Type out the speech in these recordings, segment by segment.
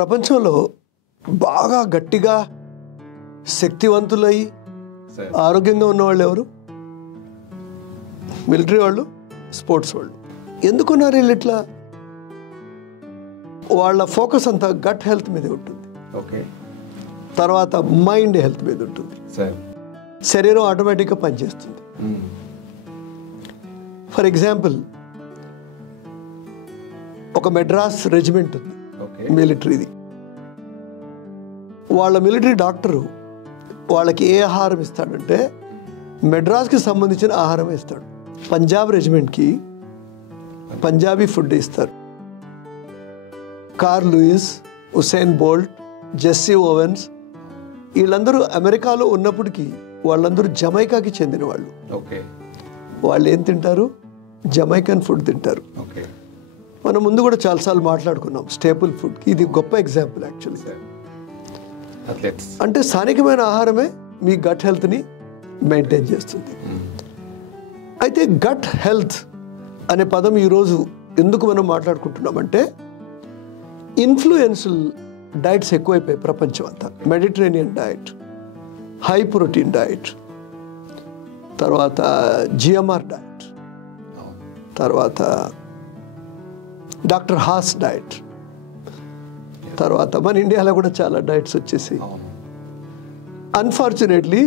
ప్రపంచంలో బాగా గట్టిగా శక్తివంతులై ఆరోగ్యంగా ఉన్నవాళ్ళు ఎవరు? మిలిటరీ వాళ్ళు, స్పోర్ట్స్ వాళ్ళు. ఎందుకున్నారు వీళ్ళు ఇట్లా? వాళ్ళ ఫోకస్ అంతా గట్ హెల్త్ మీద ఉంటుంది. తర్వాత మైండ్ హెల్త్ మీద ఉంటుంది. శరీరం ఆటోమేటిక్గా పనిచేస్తుంది. ఫర్ ఎగ్జాంపుల్, ఒక మెడ్రాస్ రెజిమెంట్ ఉంది, మిలిటరీది. వాళ్ళ మిలిటరీ డాక్టరు వాళ్ళకి ఏ ఆహారం ఇస్తాడంటే మెడ్రాస్కి సంబంధించిన ఆహారం ఇస్తాడు. పంజాబ్ రెజిమెంట్కి పంజాబీ ఫుడ్ ఇస్తారు. Carl Lewis, Usain Bolt, Jesse Owens వీళ్ళందరూ అమెరికాలో ఉన్నప్పటికీ వాళ్ళందరూ జమైకాకి చెందిన వాళ్ళు. వాళ్ళు ఏం తింటారు? జమైకన్ ఫుడ్ తింటారు. మనం ముందు కూడా చాలాసార్లు మాట్లాడుకున్నాం స్టేపుల్ ఫుడ్కి. ఇది గొప్ప ఎగ్జాంపుల్ యాక్చువల్లీ. అంటే స్థానికమైన ఆహారమే మీ గట్ హెల్త్ని మెయింటైన్ చేస్తుంది. అయితే గట్ హెల్త్ అనే పదం ఈరోజు ఎందుకు మనం మాట్లాడుకుంటున్నామంటే ఇన్ఫ్లుయెన్షియల్ డైట్స్ ఎక్కువైపోయాయి ప్రపంచం అంతా. Mediterranean diet, high protein diet, తర్వాత జిఎంఆర్ డైట్, తర్వాత డాక్టర్ హాస్ డైట్, తర్వాత మన ఇండియాలో కూడా చాలా డైట్స్ వచ్చేసి. అన్ఫార్చునేట్లీ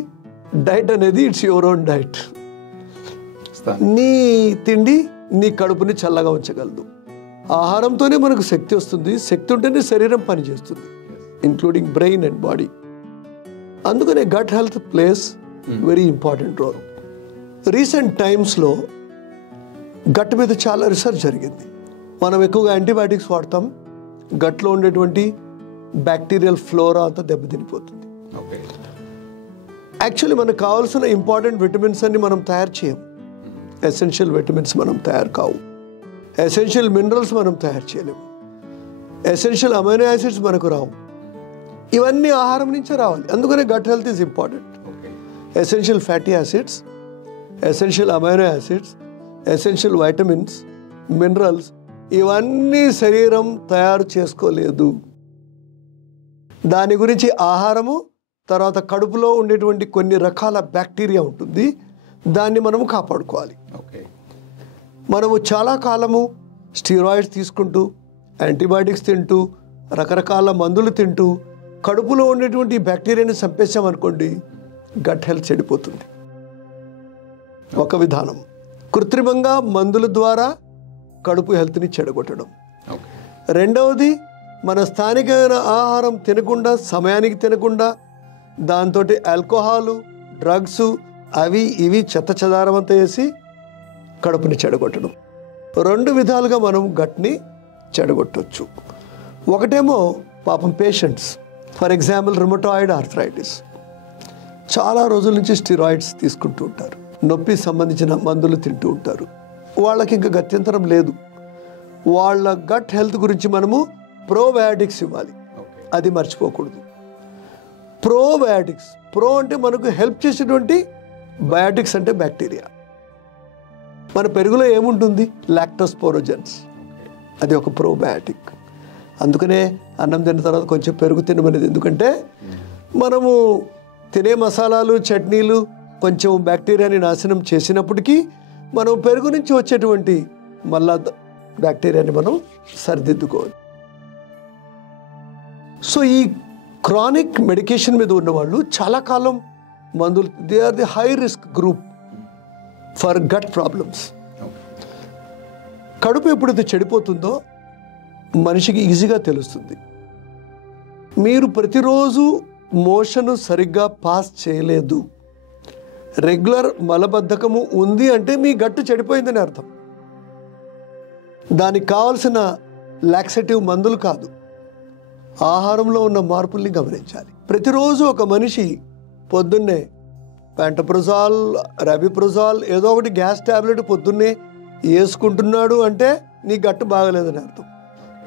డైట్ అనేది ఇట్స్ యువర్ ఓన్ డైట్. నీ తిండి నీ కడుపుని చల్లగా ఉంచగలదు. ఆహారంతోనే మనకు శక్తి వస్తుంది. శక్తి ఉంటేనే శరీరం పనిచేస్తుంది, ఇంక్లూడింగ్ బ్రెయిన్ అండ్ బాడీ. అందుకనే gut health plays very important role. Recent టైమ్స్లో గట్ మీద చాలా రీసెర్చ్ జరిగింది. మనం ఎక్కువగా యాంటీబయాటిక్స్ వాడతాం. గట్లో ఉండేటువంటి బ్యాక్టీరియల్ ఫ్లోరా అంతా దెబ్బతినిపోతుంది. యాక్చువల్లీ మనకు కావాల్సిన ఇంపార్టెంట్ విటమిన్స్ అన్ని మనం తయారు చేయం. ఎసెన్షియల్ విటమిన్స్ మనం తయారు కావు. ఎసెన్షియల్ మినరల్స్ మనం తయారు చేయలేము. ఎసెన్షియల్ అమైనో యాసిడ్స్ మనకు రావు. ఇవన్నీ ఆహారం నుంచే రావాలి. అందుకనే gut health is important. Essential fatty acids, essential amino acids, essential vitamins, minerals ఇవన్నీ శరీరం తయారు చేసుకోలేదు. దాని గురించి ఆహారము, తర్వాత కడుపులో ఉండేటువంటి కొన్ని రకాల బ్యాక్టీరియా ఉంటుంది, దాన్ని మనము కాపాడుకోవాలి. మనము చాలా కాలము స్టీరాయిడ్స్ తీసుకుంటూ, యాంటీబయాటిక్స్ తింటూ, రకరకాల మందులు తింటూ కడుపులో ఉండేటువంటి బ్యాక్టీరియాని చంపేసామనుకోండి, గట్ హెల్త్ చెడిపోతుంది. ఒక విధానం. కృత్రిమంగా మందుల ద్వారా కడుపు హెల్త్ని చెడగొట్టడం. రెండవది, మన స్థానికమైన ఆహారం తినకుండా, సమయానికి తినకుండా, దాంతో ఆల్కహాలు, డ్రగ్స్ అవి ఇవి చెత్త చెదారమంతా వేసి కడుపుని చెడగొట్టడం. రెండు విధాలుగా మనం గట్ని చెడగొట్టవచ్చు. ఒకటేమో పాపం patients, for example rheumatoid arthritis, చాలా రోజుల నుంచి స్టిరాయిడ్స్ తీసుకుంటూ ఉంటారు, నొప్పి సంబంధించిన మందులు తింటూ ఉంటారు. వాళ్ళకి ఇంకా గత్యంతరం లేదు. వాళ్ళ గట్ హెల్త్ గురించి మనము ప్రోబయాటిక్స్ ఇవ్వాలి, అది మర్చిపోకూడదు. ప్రోబయాటిక్స్, ప్రో అంటే మనకు హెల్ప్ చేసేటువంటి, బయాటిక్స్ అంటే బ్యాక్టీరియా. మన పెరుగులో ఏముంటుంది? లాక్టోస్పోరోజన్స్, అది ఒక ప్రోబయాటిక్. అందుకనే అన్నం తిన్న తర్వాత కొంచెం పెరుగు తినమనేది. ఎందుకంటే మనము తినే మసాలాలు, చట్నీలు కొంచెం బ్యాక్టీరియాని నాశనం చేసినప్పటికీ మనం పెరుగు నుంచి వచ్చేటువంటి మళ్ళా బ్యాక్టీరియాని మనం సరిదిద్దుకోవాలి. సో ఈ క్రానిక్ మెడికేషన్ మీద ఉన్నవాళ్ళు చాలా కాలం మందులు, they are the high risk group for gut problems. కడుపు ఎప్పుడైతే చెడిపోతుందో మనిషికి ఈజీగా తెలుస్తుంది. మీరు ప్రతిరోజు మోషన్ సరిగ్గా పాస్ చేయలేదు, రెగ్యులర్ మలబద్ధకము ఉంది అంటే మీ గట్టు చెడిపోయిందని అర్థం. దానికి కావాల్సిన లాక్సేటివ్ మందులు కాదు, ఆహారంలో ఉన్న మార్పుల్ని గమనించాలి. ప్రతిరోజు ఒక మనిషి పొద్దున్నే ప్యాంటప్రోజాల్, రాబిప్రోజాల్ ఏదో ఒకటి గ్యాస్ ట్యాబ్లెట్ పొద్దున్నే వేసుకుంటున్నాడు అంటే నీ గట్టు బాగలేదని అర్థం.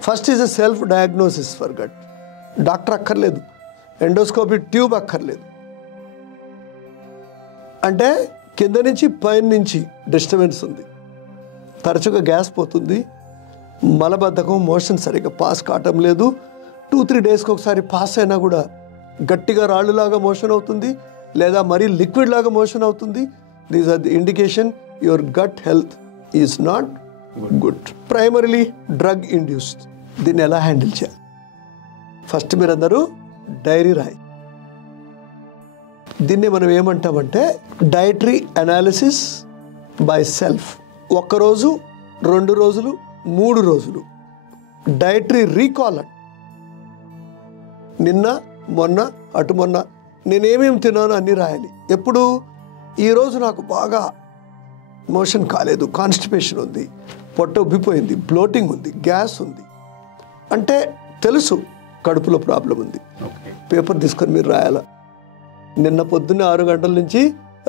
First is a self diagnosis for gut. Doctor అక్కర్లేదు, ఎండోస్కోపీ ట్యూబ్ అక్కర్లేదు. అంటే కింద నుంచి పైన నుంచి డిస్టర్బెన్స్ ఉంది, తరచుగా గ్యాస్ పోతుంది, మలబద్ధకం, మోషన్ సరిగ్గా పాస్ కావటం లేదు, 2-3 డేస్కి ఒకసారి పాస్ అయినా కూడా గట్టిగా రాళ్ళులాగా మోషన్ అవుతుంది, లేదా మరీ లిక్విడ్ లాగా మోషన్ అవుతుంది. These are the indication your gut health is not good. Primarily drug induced. దీన్ని ఎలా హ్యాండిల్ చేయాలి? ఫస్ట్ మీరందరూ డైరీ రాయి. దీన్ని మనం ఏమంటామంటే డైటరీ అనాలిసిస్ బై సెల్ఫ్. 1 రోజు, 2 రోజులు, 3 రోజులు డైటరీ రీకాల్. నిన్న, మొన్న, అటు మొన్న నేనేమేమి తిన్నానో అన్నీ రాయాలి. ఎప్పుడు? ఈరోజు నాకు బాగా మోషన్ కాలేదు, కాన్స్టిపేషన్ ఉంది, పొట్ట ఉబ్బిపోయింది, బ్లోటింగ్ ఉంది, గ్యాస్ ఉంది అంటే తెలుసు కడుపులో ప్రాబ్లం ఉంది. పేపర్ తీసుకొని మీరు రాయాల. నిన్న పొద్దున్నే 6 గంటల నుంచి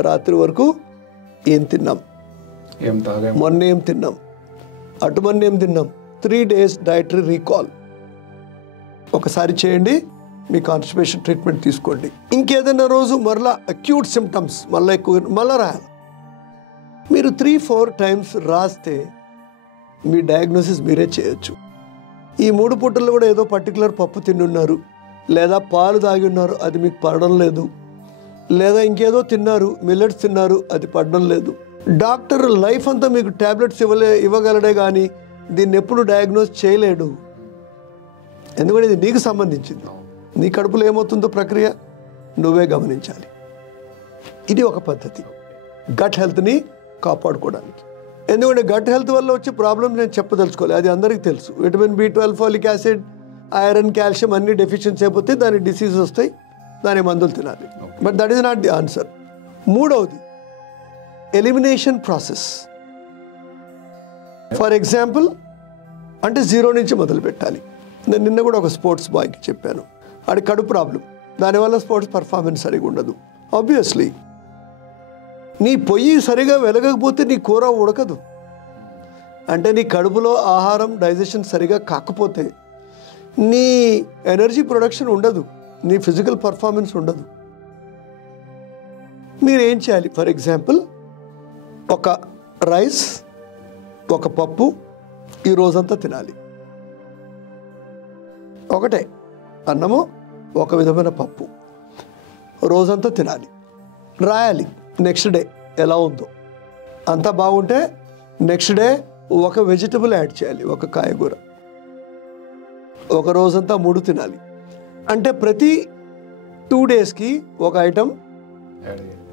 రాత్రి వరకు ఏం తిన్నాం, మొన్న ఏం తిన్నాం, అటు మొన్న ఏం తిన్నాం. 3 days డైటరీ రీకాల్ ఒకసారి చేయండి. మీ కాన్స్టిపేషన్ ట్రీట్మెంట్ తీసుకోండి. ఇంకేదైనా రోజు మరలా అక్యూట్ సిమ్టమ్స్ మళ్ళీ ఎక్కువ మళ్ళీ రాయాలి. మీరు 3-4 times రాస్తే మీ డయాగ్నోసిస్ మీరే చేయొచ్చు. ఈ 3 పూటల్లో కూడా ఏదో పర్టికులర్ పప్పు తిన్నున్నారు, లేదా పాలు తాగి ఉన్నారు, అది మీకు పడడం లేదు, లేదా ఇంకేదో తిన్నారు, మిల్లెట్స్ తిన్నారు, అది పడడం లేదు. డాక్టర్ లైఫ్ అంతా మీకు ట్యాబ్లెట్స్ ఇవ్వగలడే కానీ దీన్ని ఎప్పుడు డయాగ్నోస్ చేయలేడు. ఎందుకంటే ఇది నీకు సంబంధించింది. నీ కడుపులో ఏమవుతుందో ప్రక్రియ నువ్వే గమనించాలి. ఇది ఒక పద్ధతి గట్ హెల్త్ని కాపాడుకోవడానికి. ఎందుకంటే గట్ హెల్త్ వల్ల వచ్చే ప్రాబ్లమ్ నేను చెప్పదలుచుకోవాలి, అది అందరికీ తెలుసు. Vitamin B12, folic acid, iron, calcium అన్ని డెఫిషియన్సీ అయిపోతే దాని డిసీజెస్ వస్తాయి, దాని మందులు తినాలి. But that is not the answer. 3వది ఎలిమినేషన్ ప్రాసెస్. ఫర్ ఎగ్జాంపుల్ అంటే 0 నుంచి మొదలు పెట్టాలి. నేను నిన్న కూడా ఒక స్పోర్ట్స్ బాయ్కి చెప్పాను, ఆడి కడుపు ప్రాబ్లం, దానివల్ల స్పోర్ట్స్ పర్ఫార్మెన్స్ సరిగా ఉండదు. ఆబ్వియస్లీ నీ పొయ్యి సరిగా వెలగకపోతే నీ కూర ఉడకదు. అంటే నీ కడుపులో ఆహారం డైజెషన్ సరిగా కాకపోతే నీ ఎనర్జీ ప్రొడక్షన్ ఉండదు, నీ ఫిజికల్ పర్ఫార్మెన్స్ ఉండదు. మీరేం చేయాలి? ఫర్ ఎగ్జాంపుల్ ఒక రైస్, ఒక పప్పు ఈ రోజంతా తినాలి. ఒకటే అన్నము, ఒక విధమైన పప్పు రోజంతా తినాలి. రాయాలి నెక్స్ట్ డే ఎలా ఉందో. అంతా బాగుంటే నెక్స్ట్ డే ఒక వెజిటబుల్ యాడ్ చేయాలి, ఒక కాయగూర. ఒక రోజంతా 3 తినాలి. అంటే ప్రతి 2 daysకి ఒక ఐటమ్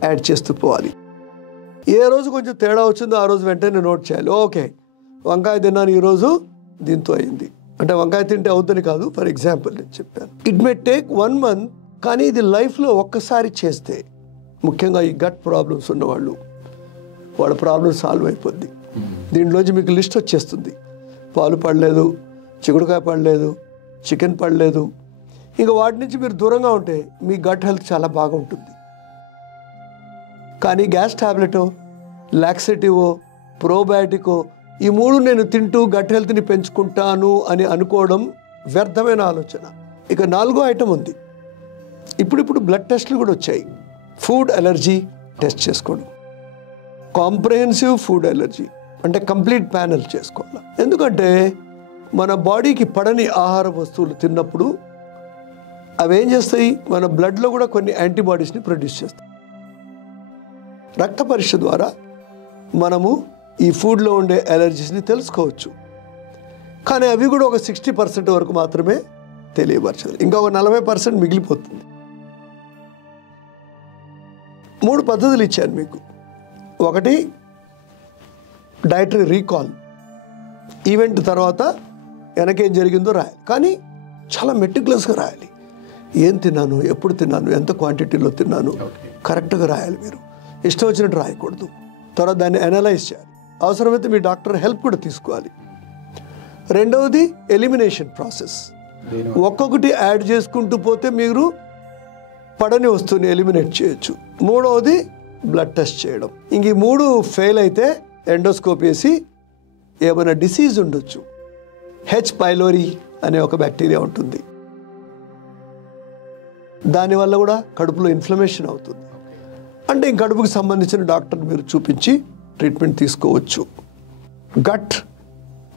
యాడ్ చేస్తూ పోవాలి. ఏ రోజు కొంచెం తేడా వచ్చిందో ఆ రోజు వెంటనే నోట్ చేయాలి. ఓకే, వంకాయ తిన్నాను ఈరోజు, దీంతో అయింది. అంటే వంకాయ తింటే అవుతుంది కాదు, ఫర్ ఎగ్జాంపుల్ నేను చెప్పాను. ఇట్ మే టేక్ 1 month, కానీ ఇది లైఫ్లో ఒక్కసారి చేస్తే, ముఖ్యంగా ఈ గట్ ప్రాబ్లమ్స్ ఉన్నవాళ్ళు, వాళ్ళ ప్రాబ్లం సాల్వ్ అయిపోద్ది. దీంట్లోంచి మీకు లిస్ట్ వచ్చేస్తుంది. పాలు పడలేదు, చిగుడుకాయ పడలేదు, చికెన్ పడలేదు, ఇంకా వాటి నుంచి మీరు దూరంగా ఉంటే మీ గట్ హెల్త్ చాలా బాగుంటుంది. కానీ గ్యాస్ టాబ్లెటో, లాక్సేటివో, ప్రోబయాటికో ఈ 3 నేను తింటూ గట్ హెల్త్ని పెంచుకుంటాను అని అనుకోవడం వ్యర్థమైన ఆలోచన. ఇక 4వ ఐటమ్ ఉంది. ఇప్పుడు బ్లడ్ టెస్ట్లు కూడా వచ్చాయి. ఫుడ్ అలర్జీ టెస్ట్ చేసుకోవడం, కాంప్రహెన్సివ్ ఫుడ్ అలర్జీ అంటే కంప్లీట్ ప్యానెల్ చేసుకోవాలి. ఎందుకంటే మన బాడీకి పడని ఆహార వస్తువులు తిన్నప్పుడు అవేం చేస్తాయి, మన బ్లడ్లో కూడా కొన్ని యాంటీబాడీస్ని ప్రొడ్యూస్ చేస్తాయి. రక్త పరీక్ష ద్వారా మనము ఈ ఫుడ్లో ఉండే అలర్జీస్ని తెలుసుకోవచ్చు. కానీ అవి కూడా ఒక 60% వరకు మాత్రమే తెలియపరచాలి, ఇంకొక 40% మిగిలిపోతుంది. 3 పద్ధతులు ఇచ్చాను మీకు. ఒకటి డైటరీ రీకాల్, ఈవెంట్ తర్వాత వెనకేం జరిగిందో రాయాలి, కానీ చాలా మెటిక్యులస్గా రాయాలి. ఏం తిన్నాను, ఎప్పుడు తిన్నాను, ఎంత క్వాంటిటీలో తిన్నాను కరెక్ట్గా రాయాలి. మీరు ఇష్టం వచ్చినట్టు రాయకూడదు. తర్వాత దాన్ని అనలైజ్ చేయాలి. అవసరమైతే మీ డాక్టర్ హెల్ప్ కూడా తీసుకోవాలి. 2వది ఎలిమినేషన్ ప్రాసెస్. ఒక్కొక్కటి యాడ్ చేసుకుంటూ పోతే మీరు పడని వస్తువుని ఎలిమినేట్ చేయొచ్చు. 3వది బ్లడ్ టెస్ట్ చేయడం. ఇంక ఈ 3 ఫెయిల్ అయితే ఎండోస్కోప్ వేసి ఏమైనా డిసీజ్ ఉండొచ్చు. H. pylori అనే ఒక బ్యాక్టీరియా ఉంటుంది, దానివల్ల కూడా కడుపులో ఇన్ఫ్లమేషన్ అవుతుంది. అంటే ఈ కడుపుకి సంబంధించిన డాక్టర్ని మీరు చూపించి ట్రీట్మెంట్ తీసుకోవచ్చు. Gut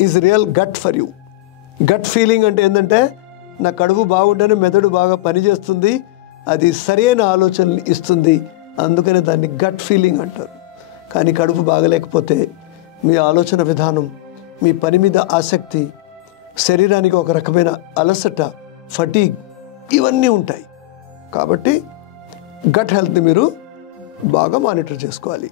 is real gut for you. Gut feeling అంటే ఏంటంటే నా కడుపు బాగుంటేనే మెదడు బాగా పనిచేస్తుంది, అది సరైన ఆలోచనలు ఇస్తుంది, అందుకనే దాన్ని గట్ ఫీలింగ్ అంటారు. కానీ కడుపు బాగలేకపోతే మీ ఆలోచన విధానం, మీ పని మీద ఆసక్తి, శరీరానికి ఒక రకమైన అలసట, ఫటీగ్, ఇవన్నీ ఉంటాయి. కాబట్టి గట్ హెల్త్ని మీరు బాగా మానిటర్ చేసుకోవాలి.